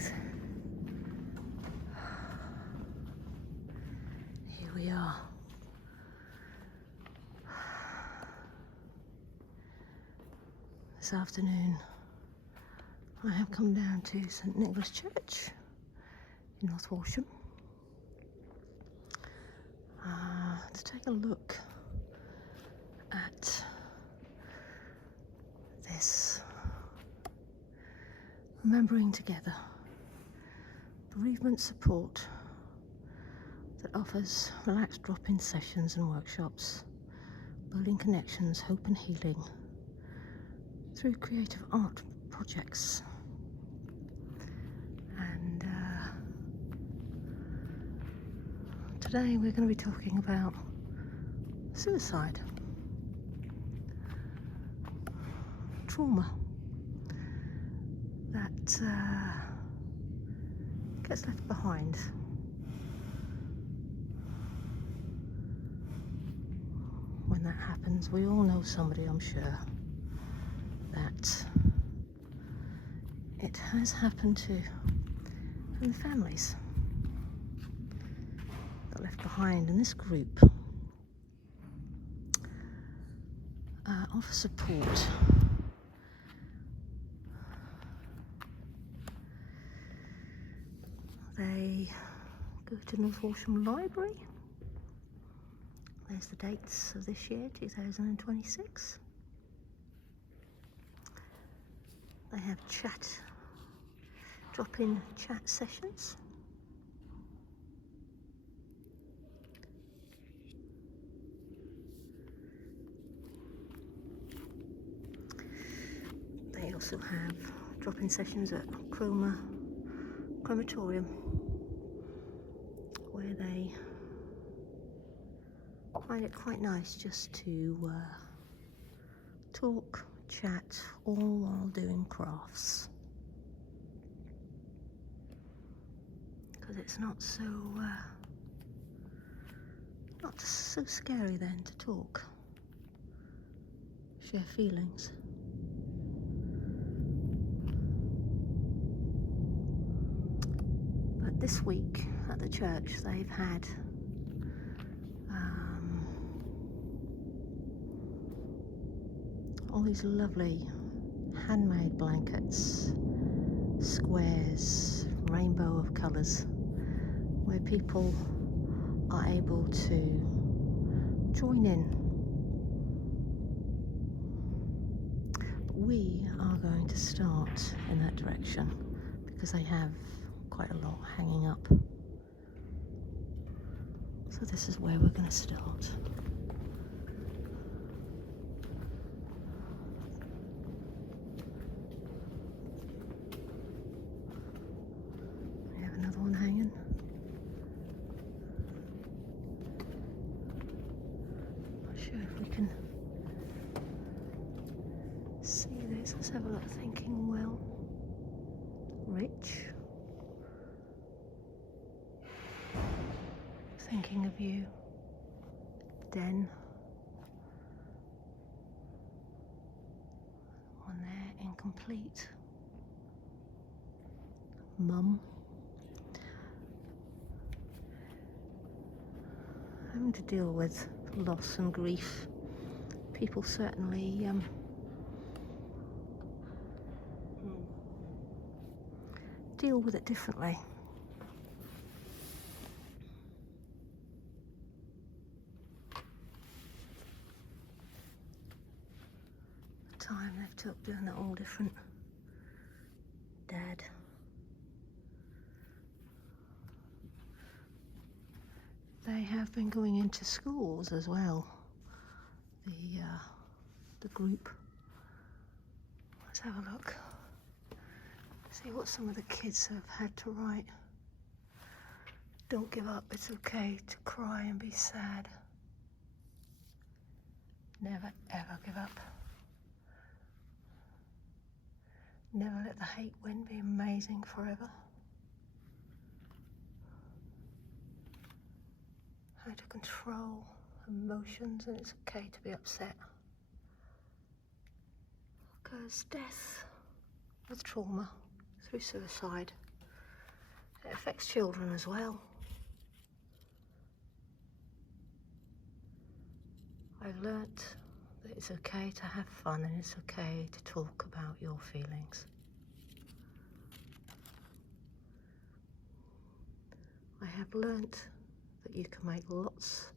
things. Here we are. This afternoon I have come down to St Nicholas Church in North Walsham to take a look at this Remembering Together bereavement support that offers relaxed drop-in sessions and workshops, building connections, hope and healing through creative art projects. And today we're going to be talking about suicide, trauma that gets left behind. When that happens, we all know somebody, I'm sure, that it has happened to, and the families that are left behind. And this group offers support They go to North Walsham Library. There's the dates of this year, 2026. They have drop-in chat sessions. They also have drop-in sessions at crematorium, where they find it quite nice just to talk, chat, all while doing crafts, because it's not so scary then to talk, share feelings. But this week at the church they've had all these lovely handmade blankets, squares, rainbow of colours, where people are able to join in. But we are going to start in that direction because they have quite a lot hanging up. So this is where we're going to start. We have another one hanging. Not sure if we can see this. Let's have a look. Thinking well. Rich. Thinking of you. Den. One there, incomplete. Mum. Having to deal with loss and grief. People certainly deal with it differently. Time they've took doing that all different. Dad. They have been going into schools as well. The group. Let's have a look. See what some of the kids have had to write. Don't give up. It's okay to cry and be sad. Never ever give up. Never let the hate win. Be amazing forever. How to control emotions, and it's okay to be upset. Because death with trauma through suicide It affects children as well. I've learnt that it's okay to have fun and it's okay to talk about your feelings. I have learnt that you can make lots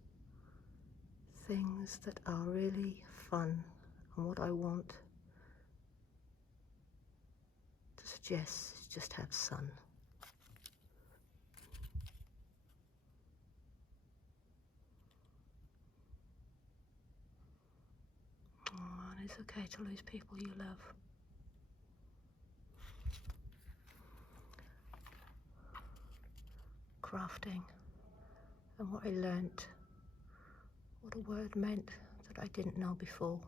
of things that are really fun, and what I want to suggest is just have sun. Oh, and it's okay to lose people you love. Crafting, and what I learnt, what a word meant that I didn't know before.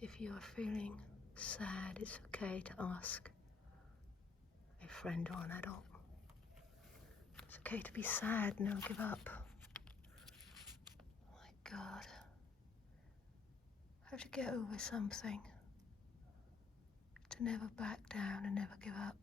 If you are feeling sad, it's okay to ask a friend or an adult. It's okay to be sad, never give up. Oh my God. How to get over something. To never back down and never give up.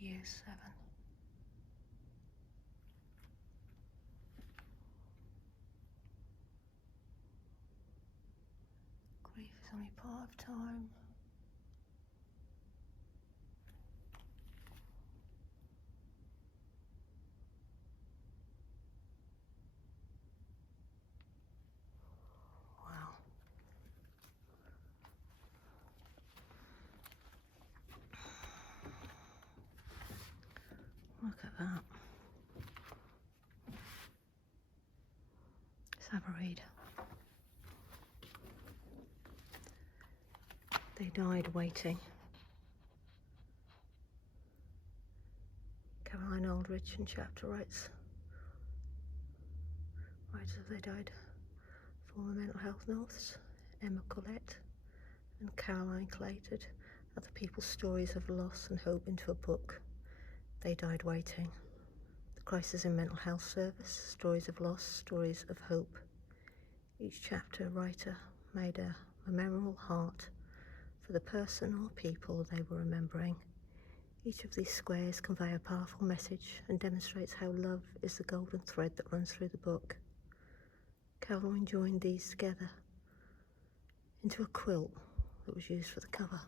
Year 7. Grief is only part of time. Wow. Look at that. Let's have a read. They died waiting. Caroline Aldrich in chapter writes as they died. Former mental health nurse Emma Collette and Caroline collated other people's stories of loss and hope into a book. They died waiting. The crisis in mental health service, stories of loss, stories of hope. Each chapter writer made a memorable heart for the person or people they were remembering. Each of these squares convey a powerful message and demonstrates how love is the golden thread that runs through the book. Caroline joined these together into a quilt that was used for the cover.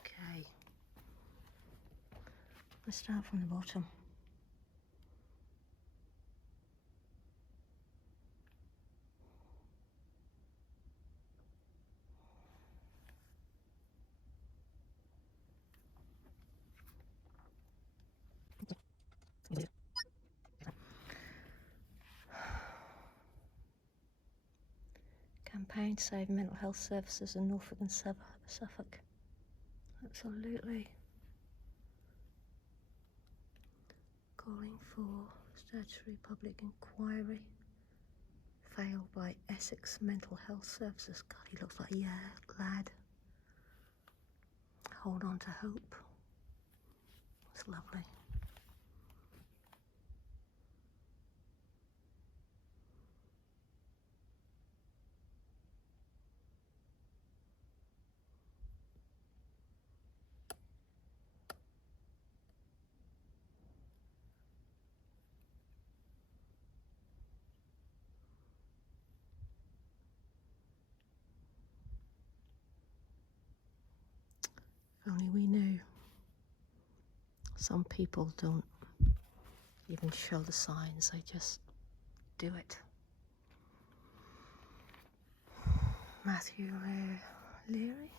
Okay, let's start from the bottom. Campaign to save mental health services in Norfolk and Suffolk. Absolutely. Calling for statutory public inquiry. Failed by Essex Mental Health Services. God, he looks like a lad. Hold on to hope. It's lovely. If only we knew. Some people don't even show the signs, they just do it. Matthew Leary,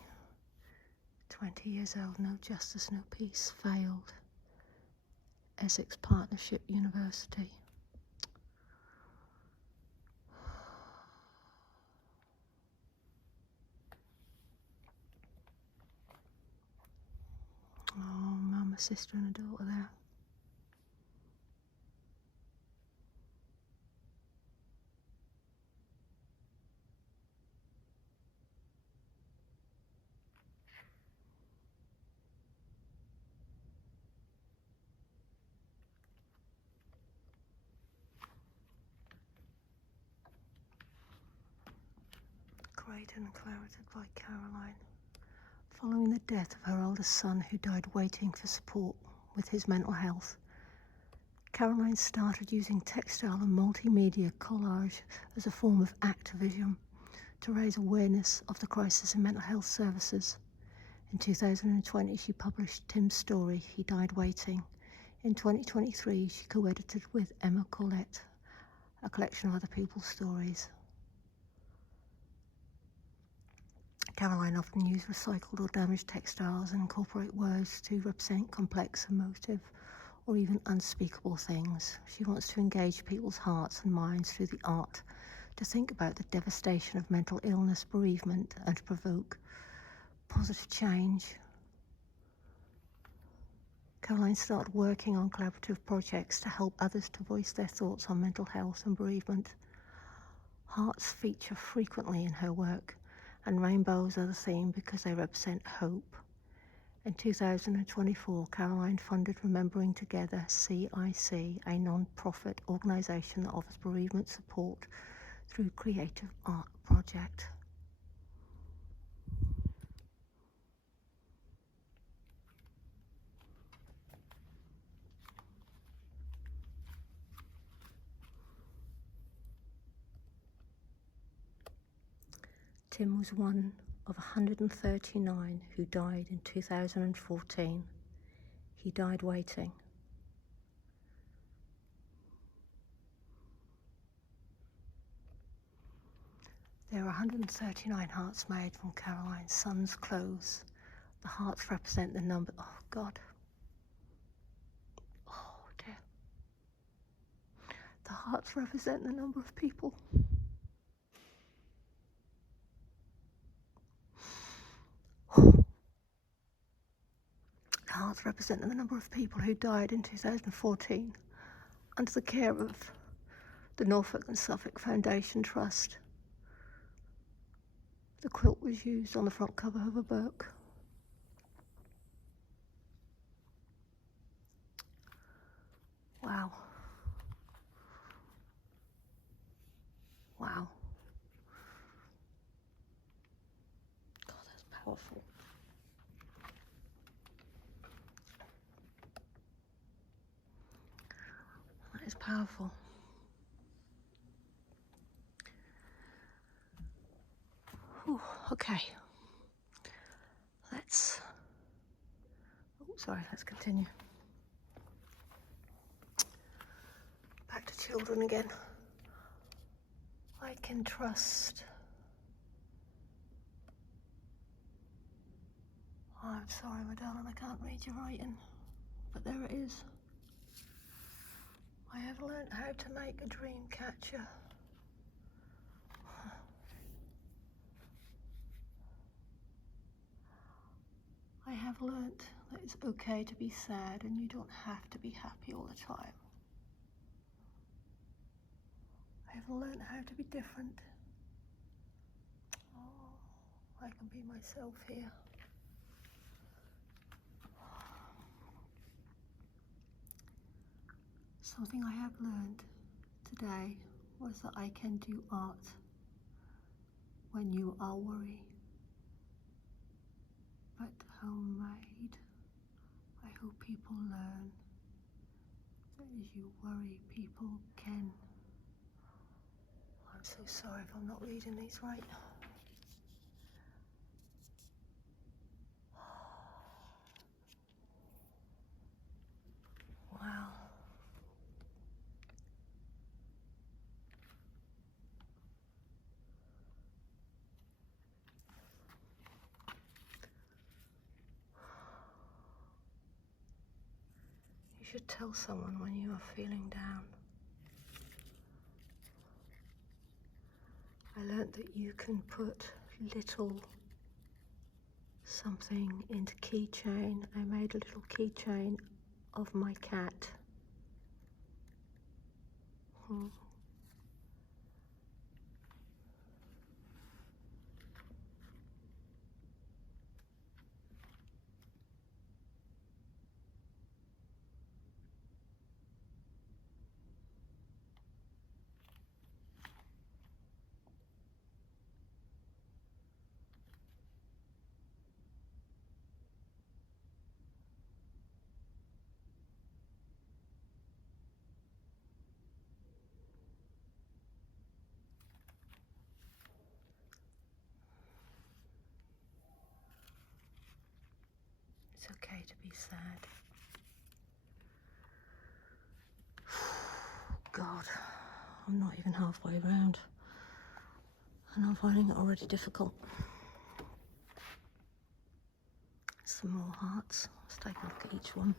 20 years old, no justice, no peace, failed. Essex Partnership University. Oh, mum, a sister and a daughter there. Created and clarted by Caroline. Following the death of her oldest son, who died waiting for support with his mental health, Caroline started using textile and multimedia collage as a form of activism to raise awareness of the crisis in mental health services. In 2020, she published Tim's story, He Died Waiting. In 2023, she co-edited with Emma Collette a collection of other people's stories. Caroline often used recycled or damaged textiles and incorporate words to represent complex, emotive, or even unspeakable things. She wants to engage people's hearts and minds through the art, to think about the devastation of mental illness, bereavement, and to provoke positive change. Caroline started working on collaborative projects to help others to voice their thoughts on mental health and bereavement. Hearts feature frequently in her work, and rainbows are the theme because they represent hope. In 2024, Caroline funded Remembering Together CIC, a non-profit organisation that offers bereavement support through creative art project. Tim was one of 139 who died in 2014. He died waiting. There are 139 hearts made from Caroline's son's clothes. The hearts represent the number, oh God. Oh dear. The hearts represent the number of people. The hearts represent the number of people who died in 2014 under the care of the Norfolk and Suffolk Foundation Trust. The quilt was used on the front cover of a book. Wow. Wow. God, that's powerful. That is powerful. Ooh, okay. Let's continue. Back to children again. I can trust. Oh, I'm sorry, my darling, I can't read your writing, but there it is. I have learned how to make a dream catcher. I have learnt that it's okay to be sad and you don't have to be happy all the time. I have learnt how to be different. Oh, I can be myself here. Something I have learned today was that I can do art when you are worried. But homemade, I hope people learn that as you worry, people can. I'm so sorry if I'm not reading these right. should tell someone when you are feeling down. I learnt that you can put little something into keychain. I made a little keychain of my cat. It's okay to be sad. God, I'm not even halfway around, and I'm finding it already difficult. Some more hearts. Let's take a look at each one.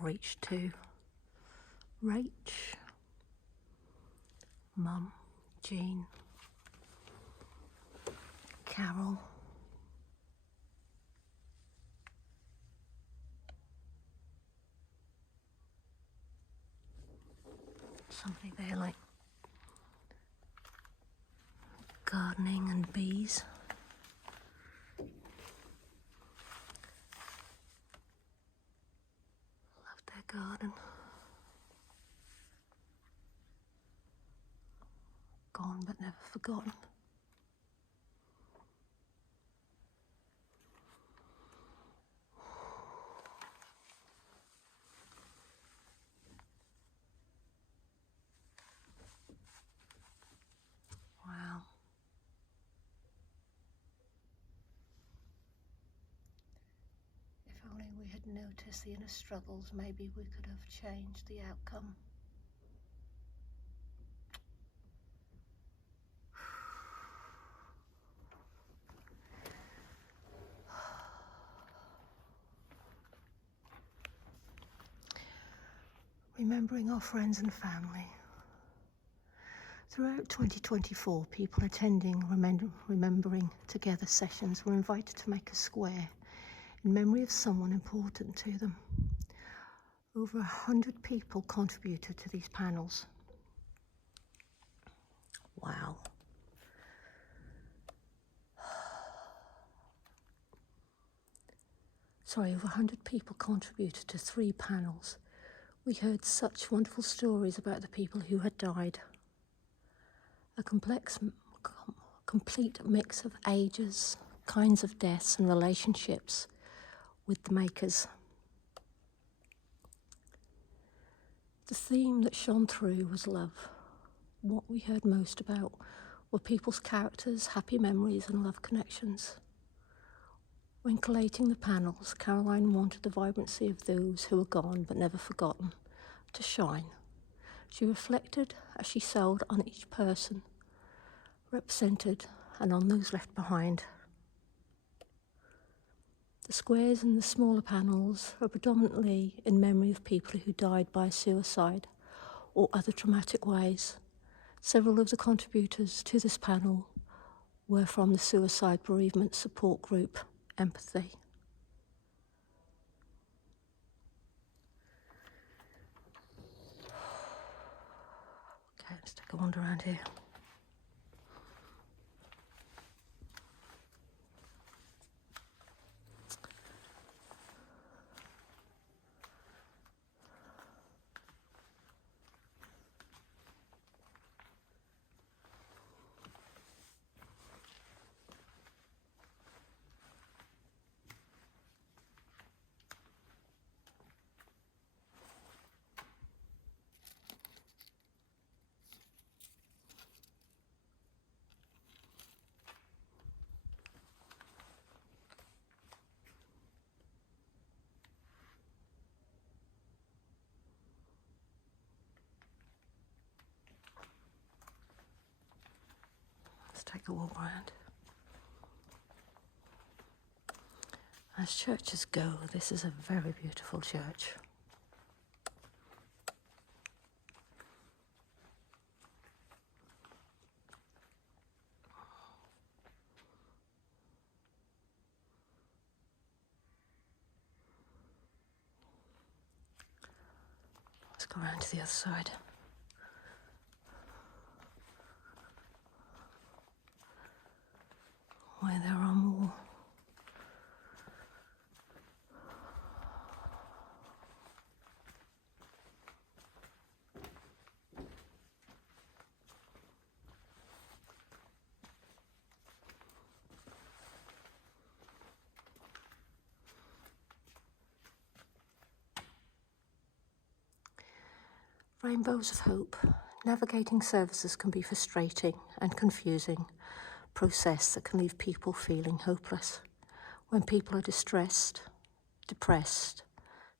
Or each two. Rach, Mum, Jean, Carol, somebody there like gardening and bees. Loved their garden. Gone but never forgotten. Wow. If only we had noticed the inner struggles, maybe we could have changed the outcome. Remembering our friends and family. Throughout 2024, people attending Remembering Together sessions were invited to make a square in memory of someone important to them. Over 100 people contributed to these panels. Wow. Over 100 people contributed to 3 panels. We heard such wonderful stories about the people who had died. A complete mix of ages, kinds of deaths and relationships with the makers. The theme that shone through was love. What we heard most about were people's characters, happy memories and love connections. When collating the panels, Caroline wanted the vibrancy of those who were gone but never forgotten to shine. She reflected as she settled on each person represented and on those left behind. The squares and the smaller panels are predominantly in memory of people who died by suicide or other traumatic ways. Several of the contributors to this panel were from the suicide bereavement support group, Empathy. Okay, let's take a wander around here. Let's take a walk around. As churches go, this is a very beautiful church. Let's go around to the other side. Where there are more. Rainbows of hope. Navigating services can be frustrating and confusing process that can leave people feeling hopeless. When people are distressed, depressed,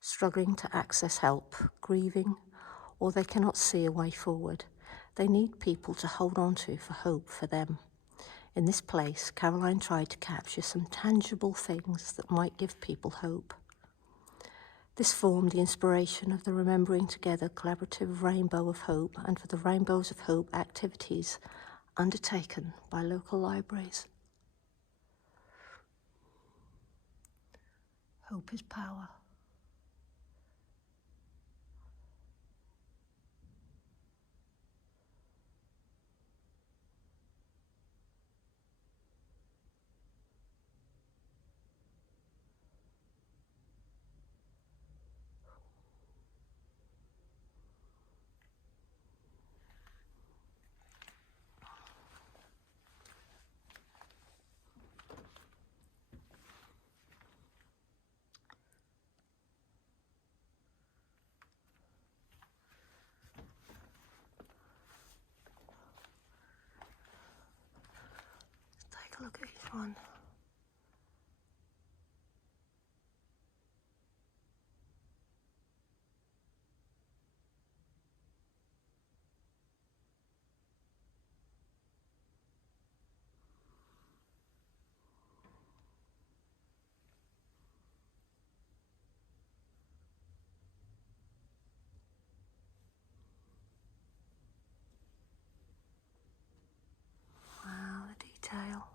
struggling to access help, grieving, or they cannot see a way forward, they need people to hold on to for hope for them. In this place, Caroline tried to capture some tangible things that might give people hope. This formed the inspiration of the Remembering Together collaborative Rainbow of Hope and for the Rainbows of Hope activities undertaken by local libraries. Hope is power. Take a look at each one. Wow, the detail.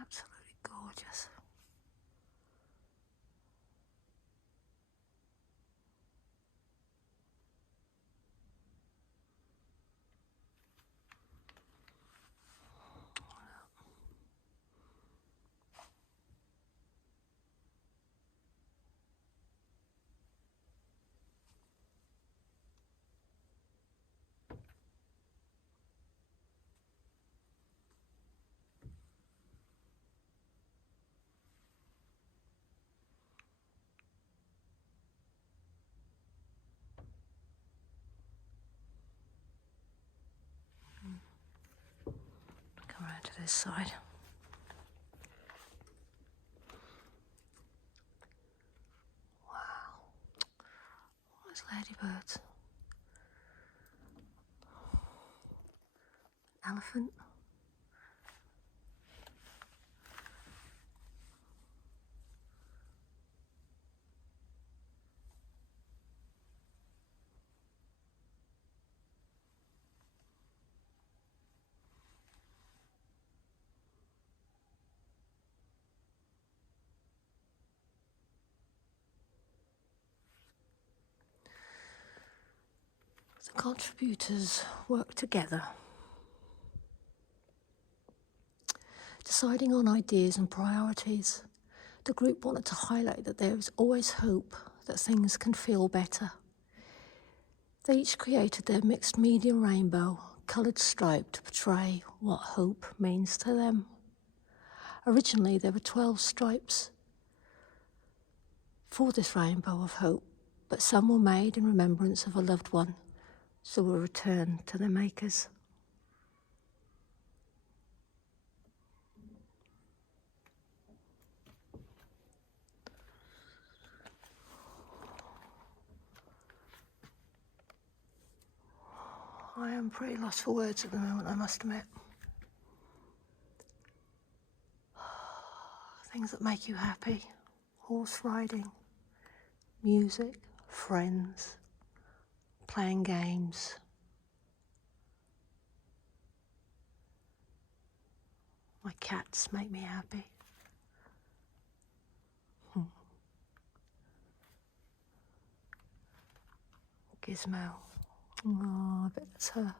Absolutely gorgeous. Come around to this side. Wow. What's ladybirds? Elephant. The contributors work together, deciding on ideas and priorities. The group wanted to highlight that there is always hope, that things can feel better. They each created their mixed media rainbow, coloured stripe to portray what hope means to them. Originally, there were 12 stripes for this rainbow of hope, but some were made in remembrance of a loved one, so were returned to their makers. I am pretty lost for words at the moment, I must admit. Things that make you happy. Horse riding, music, friends, playing games. My cats make me happy. Gizmo. Oh, I bet that's her.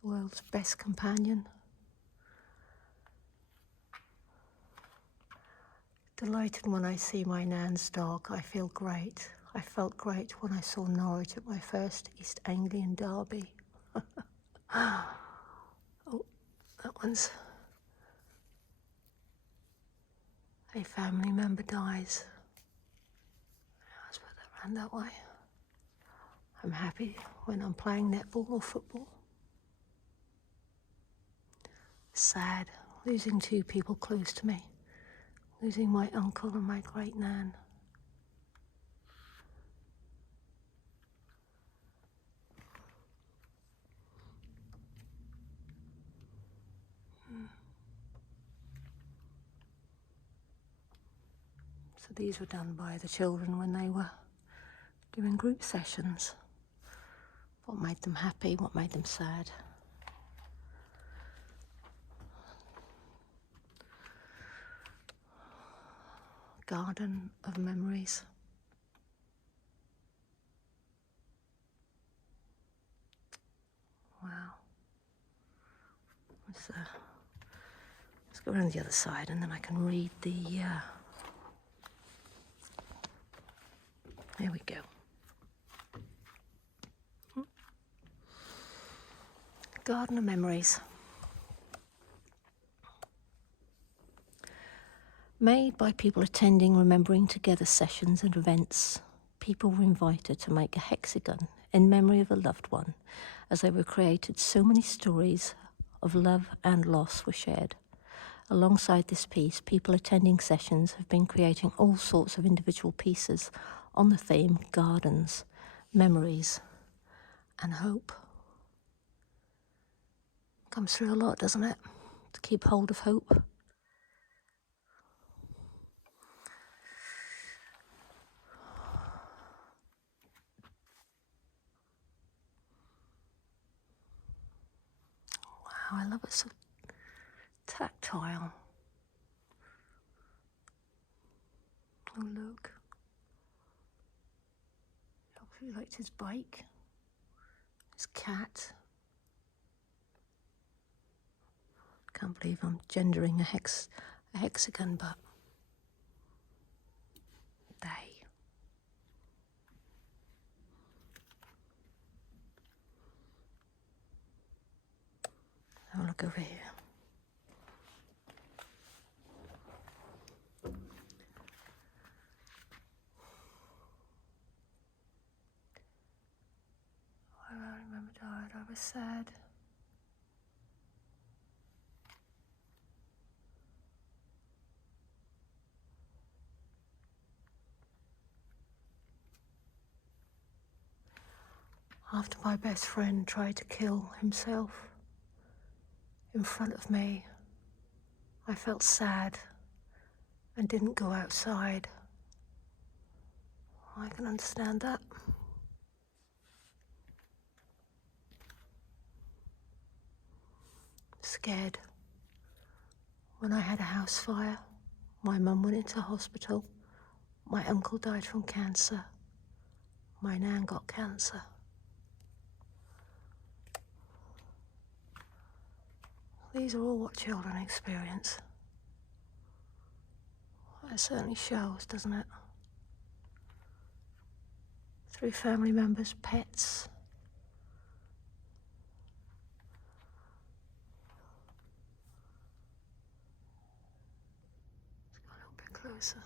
The world's best companion. Delighted when I see my nan's dog. I feel great. I felt great when I saw Norwich at my first East Anglian derby. Oh, that one's... A family member dies. Let's put that round that way. I'm happy when I'm playing netball or football. Sad, losing two people close to me. Losing my uncle and my great nan. So these were done by the children when they were doing group sessions. What made them happy, what made them sad. Garden of memories. Wow. Let's go around the other side and then I can read the... There we go. Garden of memories. Made by people attending Remembering Together sessions and events. People were invited to make a hexagon in memory of a loved one. As they were created, so many stories of love and loss were shared. Alongside this piece, people attending sessions have been creating all sorts of individual pieces on the theme gardens, memories, and hope. Comes through a lot, doesn't it? To keep hold of hope. Wow, I love it so tactile. Oh, look. He liked his bike, his cat. Can't believe I'm gendering a hexagon, but they. Have a look over here. I remember died, I was sad. After my best friend tried to kill himself in front of me, I felt sad and didn't go outside. I can understand that. Scared. When I had a house fire, my mum went into hospital, my uncle died from cancer, my nan got cancer. These are all what children experience. It certainly shows, doesn't it? Through family members, pets. Let's go a little bit closer.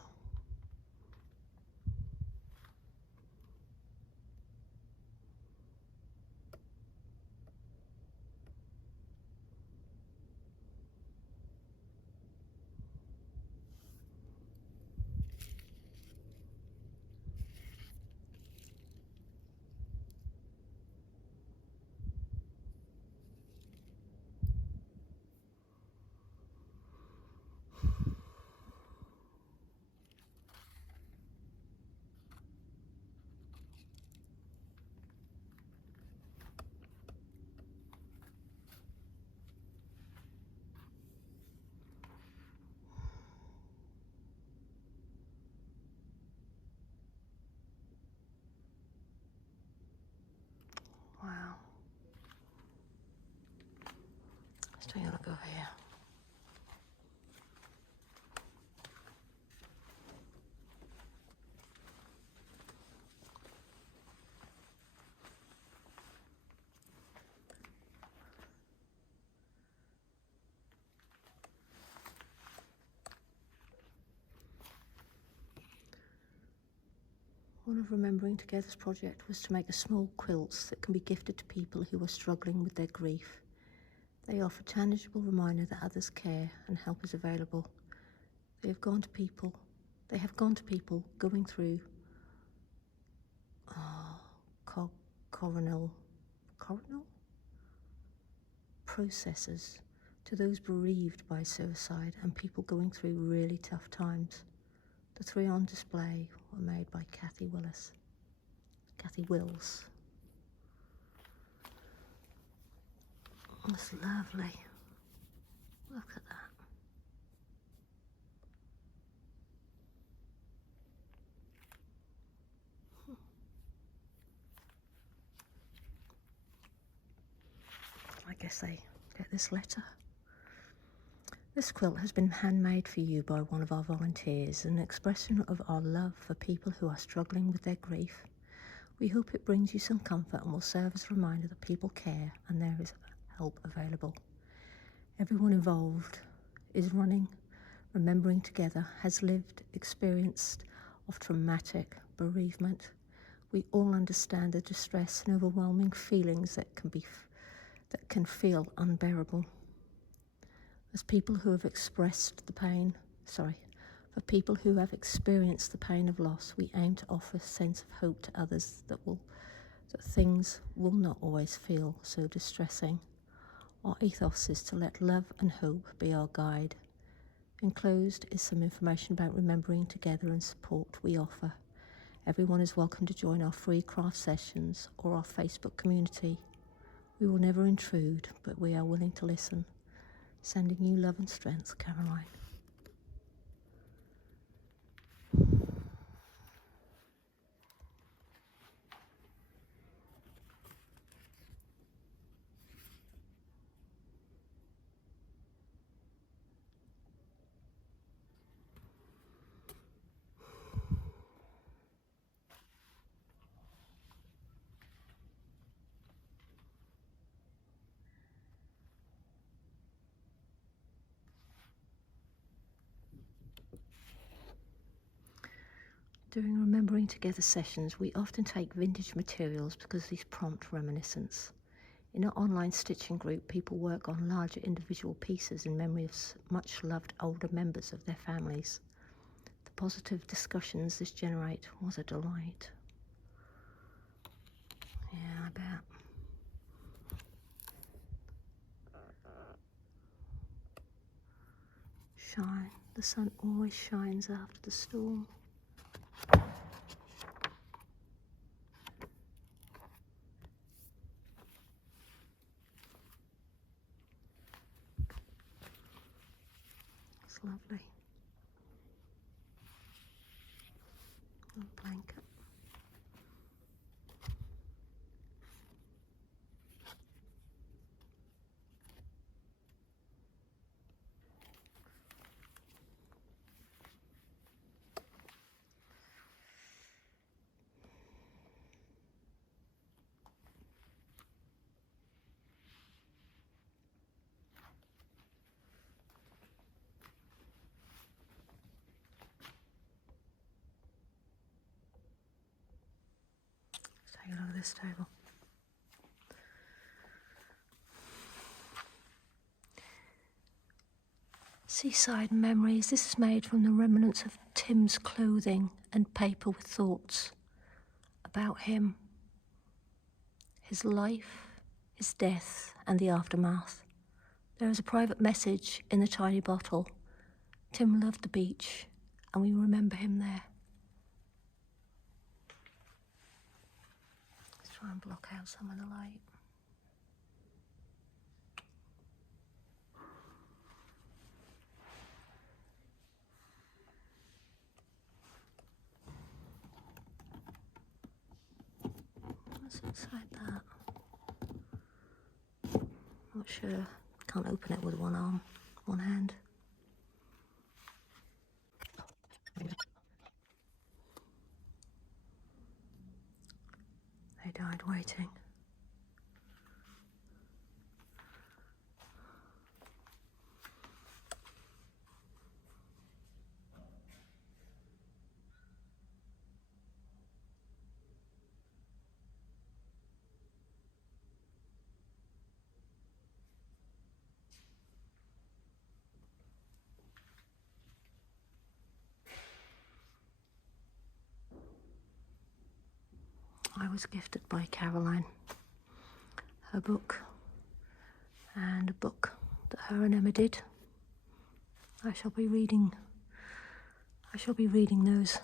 Taking a look over here. One of Remembering Together's project was to make small quilts that can be gifted to people who are struggling with their grief. They offer tangible reminder that others care and help is available. They have gone to people going through coronal processes, to those bereaved by suicide and people going through really tough times. The 3 on display were made by Kathy Wills. That's lovely. Look at that. I guess they get this letter. This quilt has been handmade for you by one of our volunteers, an expression of our love for people who are struggling with their grief. We hope it brings you some comfort and will serve as a reminder that people care and there is help available. Everyone involved is remembering together, has lived, experienced of traumatic bereavement. We all understand the distress and overwhelming feelings that can feel unbearable. For people who have experienced the pain of loss, we aim to offer a sense of hope to others that things will not always feel so distressing. Our ethos is to let love and hope be our guide. Enclosed is some information about Remembering Together and support we offer. Everyone is welcome to join our free craft sessions or our Facebook community. We will never intrude, but we are willing to listen. Sending you love and strength, Caroline. During Remembering Together sessions, we often take vintage materials because these prompt reminiscence. In our online stitching group, people work on larger individual pieces in memory of much loved older members of their families. The positive discussions this generates was a delight. Yeah, I bet. Shine. The sun always shines after the storm. It's lovely. A blanket. Take a look at this table. Seaside Memories. This is made from the remnants of Tim's clothing and paper with thoughts about him, his life, his death, and the aftermath. There is a private message in the tiny bottle. Tim loved the beach, and we remember him there. Let's try and block out some of the light. What's inside that? Not sure. Can't open it with one arm, one hand. They died waiting. I was gifted by Caroline her book and a book that her and Emma did. I shall be reading those.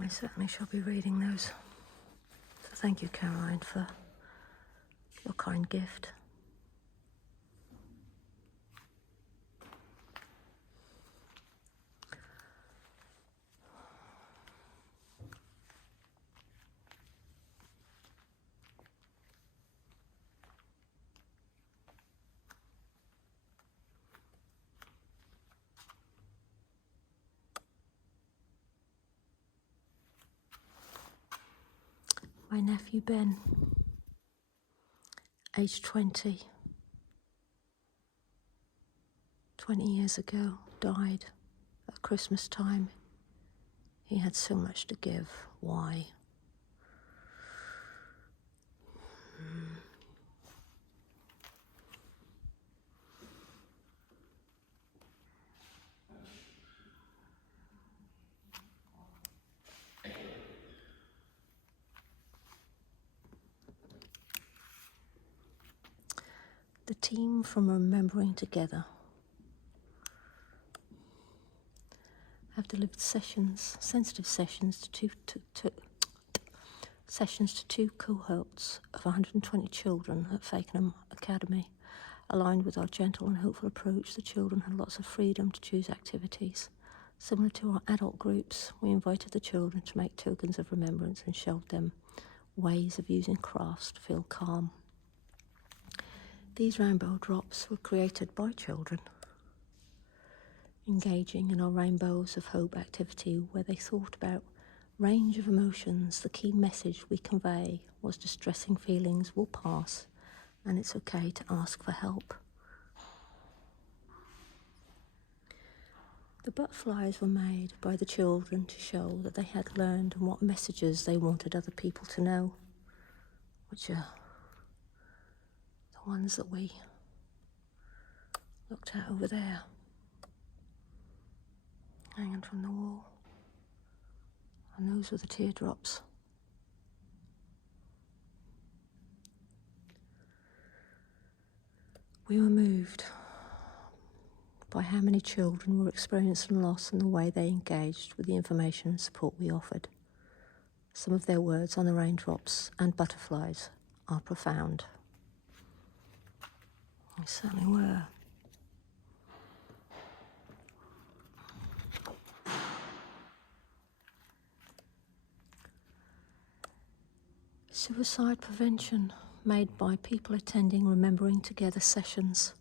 I certainly shall be reading those. So thank you, Caroline, for your kind gift. My nephew Ben, aged 20 years ago, died at Christmas time. He had so much to give. Why? The team from Remembering Together have delivered sensitive sessions to two cohorts of 120 children at Fakenham Academy. Aligned with our gentle and hopeful approach, the children had lots of freedom to choose activities. Similar to our adult groups, we invited the children to make tokens of remembrance and showed them ways of using crafts to feel calm. These rainbow drops were created by children, engaging in our Rainbows of Hope activity, where they thought about range of emotions. The key message we convey was distressing feelings will pass and it's okay to ask for help. The butterflies were made by the children to show that they had learned and what messages they wanted other people to know, which are the ones that we looked at over there, hanging from the wall. And those were the teardrops. We were moved by how many children were experiencing loss and the way they engaged with the information and support we offered. Some of their words on the raindrops and butterflies are profound. They certainly were. Suicide prevention made by people attending Remembering Together sessions.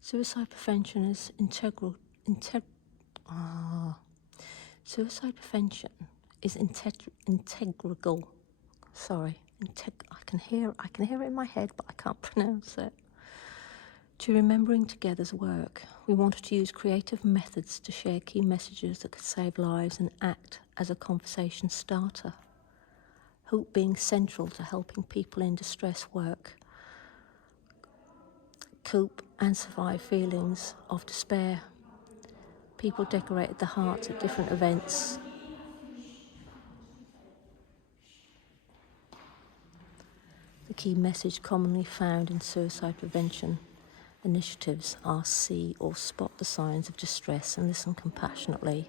Suicide prevention is integral. Suicide prevention is integral. Sorry, I can hear it in my head, but I can't pronounce it. To Remembering Together's work, we wanted to use creative methods to share key messages that could save lives and act as a conversation starter. Hope being central to helping people in distress work, cope and survive feelings of despair. People decorated the hearts at different events. The key message commonly found in suicide prevention initiatives are see or spot the signs of distress and listen compassionately.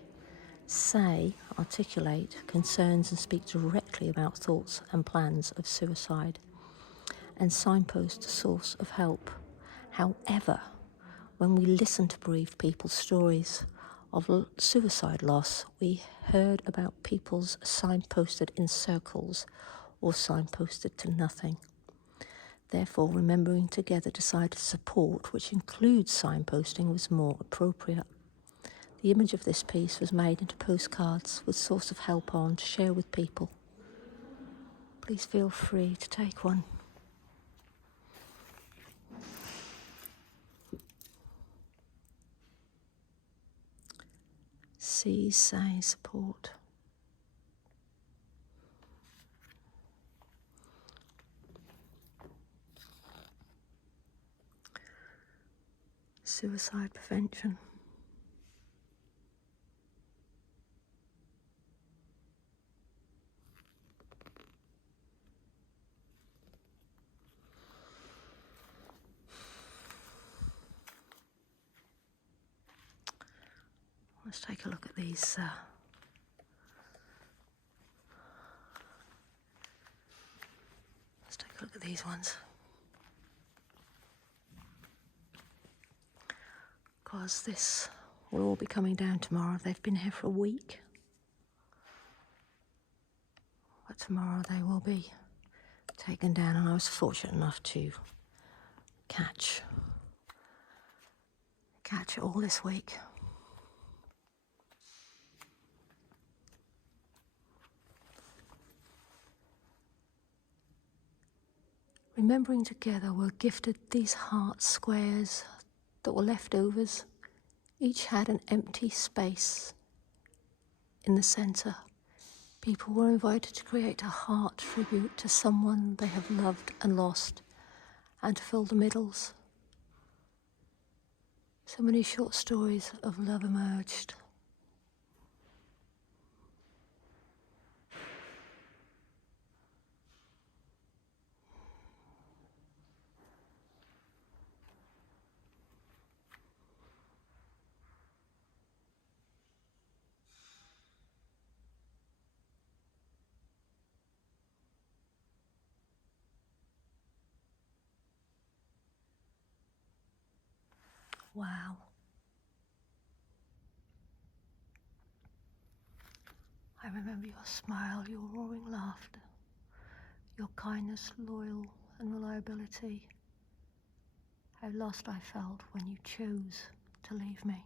Say, articulate concerns and speak directly about thoughts and plans of suicide. And signpost a source of help. However, when we listen to bereaved people's stories, of suicide loss, we heard about people's signposted in circles or signposted to nothing. Therefore, remembering together decided support, which includes signposting, was more appropriate. The image of this piece was made into postcards with source of help on to share with people. Please feel free to take one. See, say, support. Suicide prevention. Let's take a look at these. Let's take a look at these ones. Because this will all be coming down tomorrow. They've been here for a week. But tomorrow they will be taken down, and I was fortunate enough to catch it all this week. Remembering together, we're gifted these heart squares that were leftovers. Each had an empty space in the centre. People were invited to create a heart tribute to someone they have loved and lost, and to fill the middles. So many short stories of love emerged. Wow. I remember your smile, your roaring laughter, your kindness, loyal and reliability. How lost I felt when you chose to leave me.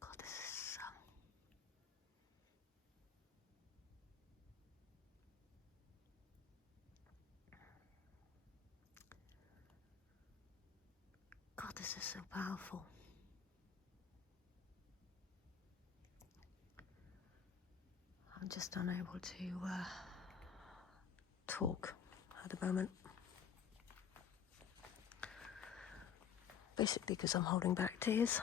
God, this is God, this is so powerful. I'm just unable to talk at the moment. Basically because I'm holding back tears.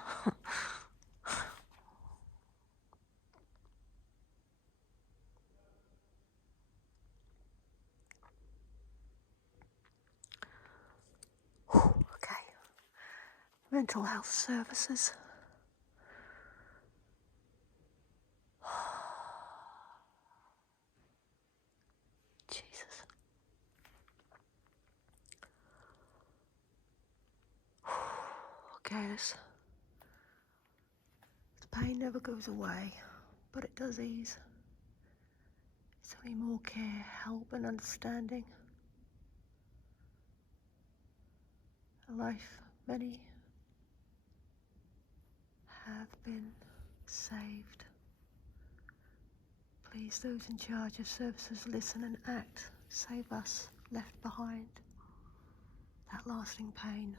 Okay. Mental health services. Jesus. Okay, the pain never goes away, but it does ease. It's only more care, help and understanding. A life many have been saved. Please, those in charge of services, listen and act. Save us left behind. That lasting pain.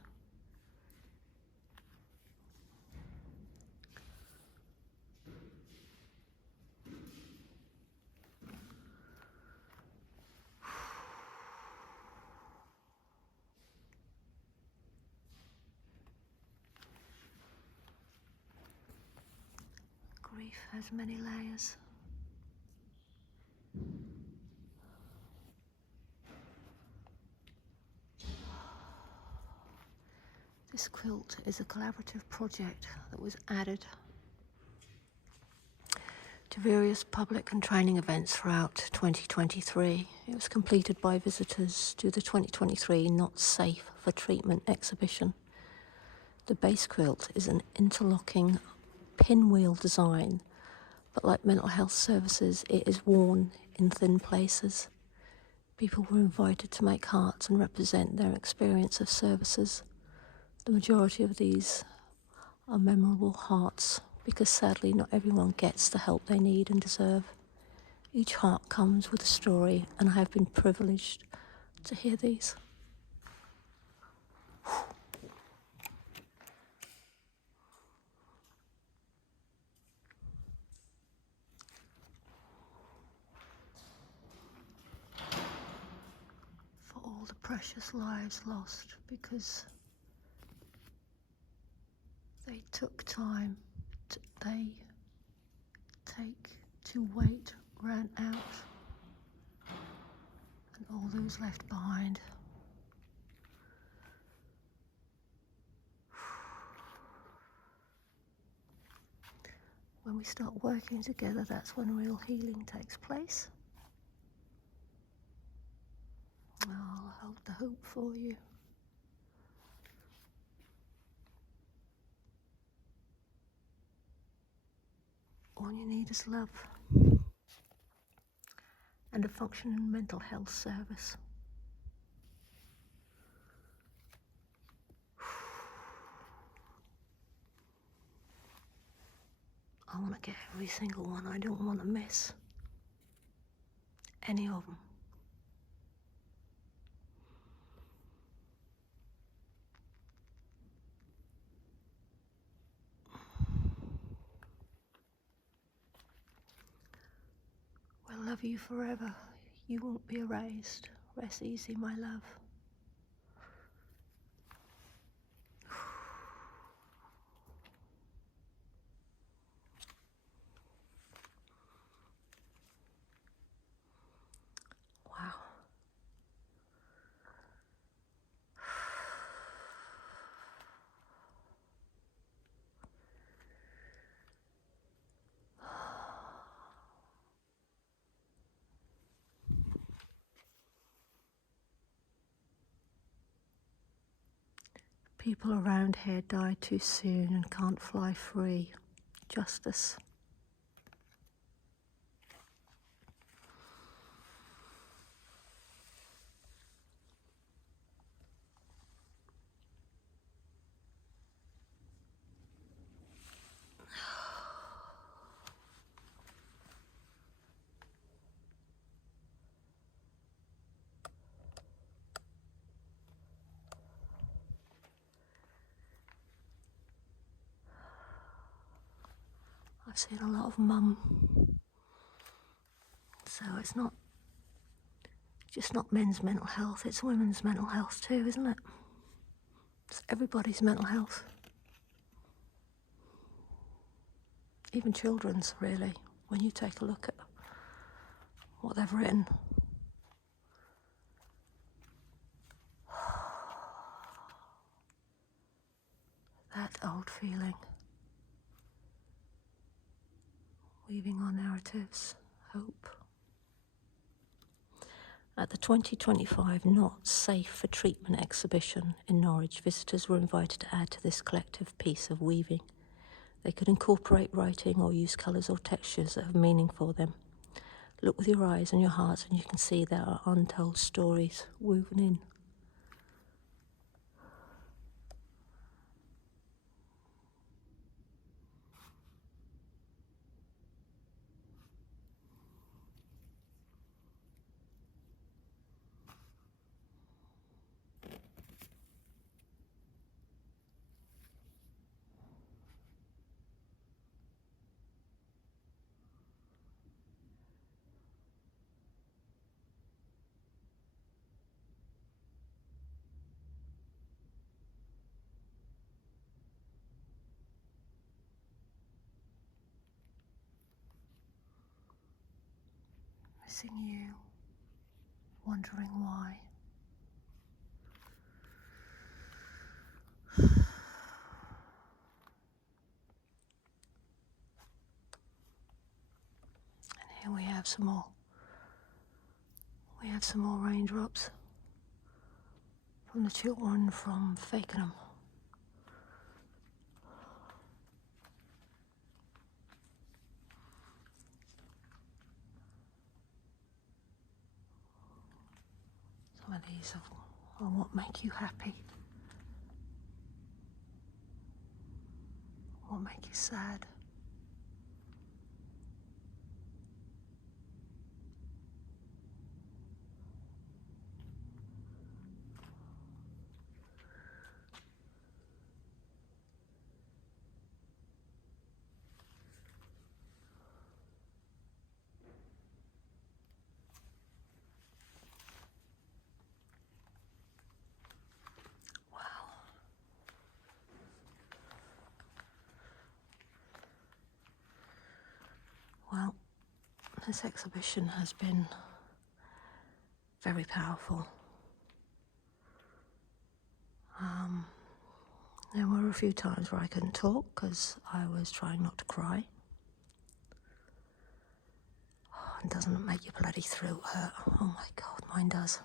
Grief has many layers. This quilt is a collaborative project that was added to various public and training events throughout 2023. It was completed by visitors to the 2023 Not Safe for Treatment exhibition. The base quilt is an interlocking pinwheel design, but like mental health services, it is worn in thin places. People were invited to make hearts and represent their experience of services. The majority of these are memorable hearts, because sadly not everyone gets the help they need and deserve. Each heart comes with a story, and I have been privileged to hear these. For all the precious lives lost because they took time, to wait ran out, and all those left behind. When we start working together, that's when real healing takes place. I'll hold the hope for you. All you need is love and a functioning mental health service. I want to get every single one. I don't want to miss any of them. We'll love you forever. You won't be erased. Rest easy, my love. Wow. People around here die too soon and can't fly free. Justice. I've seen a lot of mum, so it's not just not men's mental health, it's women's mental health too, isn't it? It's everybody's mental health. Even children's, really, when you take a look at what they've written. That old feeling. Weaving our narratives, hope. At the 2025 Not Safe for Treatment exhibition in Norwich, visitors were invited to add to this collective piece of weaving. They could incorporate writing or use colours or textures that have meaning for them. Look with your eyes and your hearts and you can see there are untold stories woven in. missing you, wondering why. And here we have some more. We have some more raindrops from the children from Fakenham. Some of these are what make you happy, what make you sad. Well, this exhibition has been very powerful. There were a few times where I couldn't talk because I was trying not to cry. Oh, and doesn't it make your bloody throat hurt? Oh my God, mine does.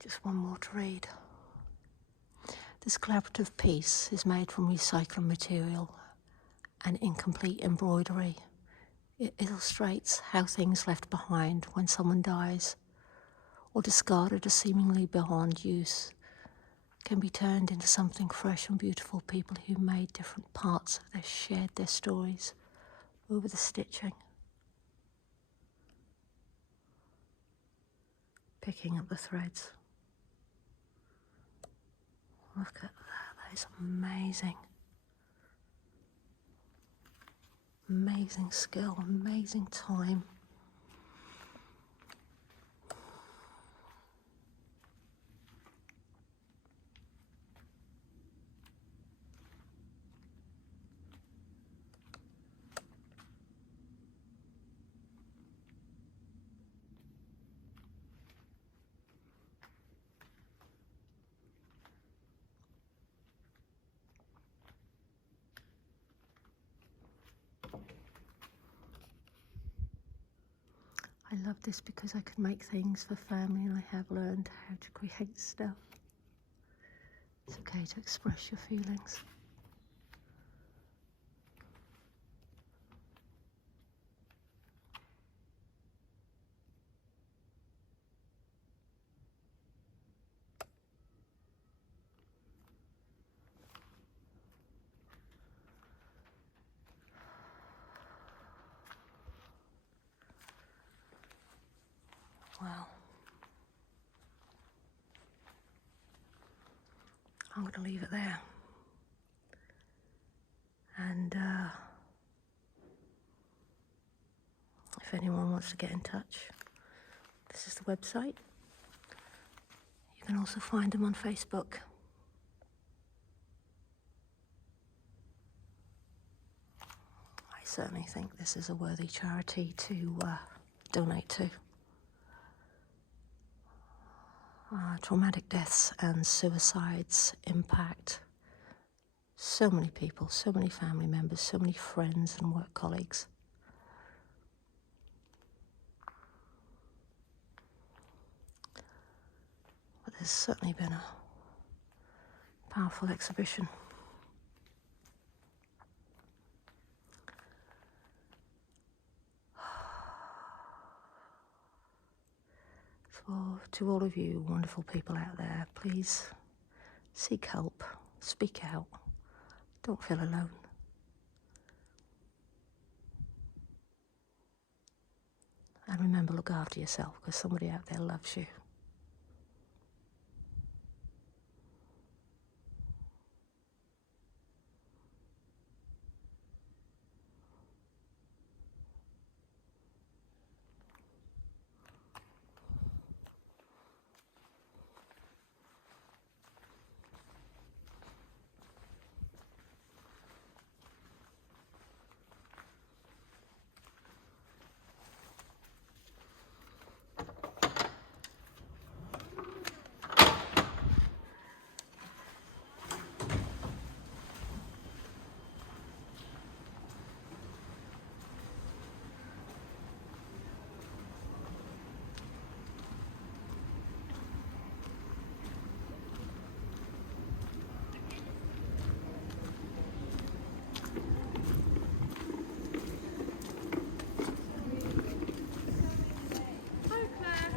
Just one more to read. This collaborative piece is made from recycled material and incomplete embroidery. It illustrates how things left behind when someone dies or discarded as seemingly beyond use can be turned into something fresh and beautiful. People who made different parts of this shared their stories over the stitching. Picking up the threads. Look at that, that is amazing. Amazing skill, amazing time. I love this because I can make things for family and I have learned how to create stuff. It's okay to express your feelings. Well, I'm going to leave it there. And if anyone wants to get in touch, this is the website. You can also find them on Facebook. I certainly think this is a worthy charity to donate to. Traumatic deaths and suicides impact so many people, so many family members, so many friends and work colleagues. But there's certainly been a powerful exhibition. To all of you wonderful people out there, please seek help, speak out, don't feel alone. And remember, look after yourself because somebody out there loves you.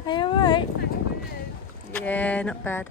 Are you alright? Yeah, not bad.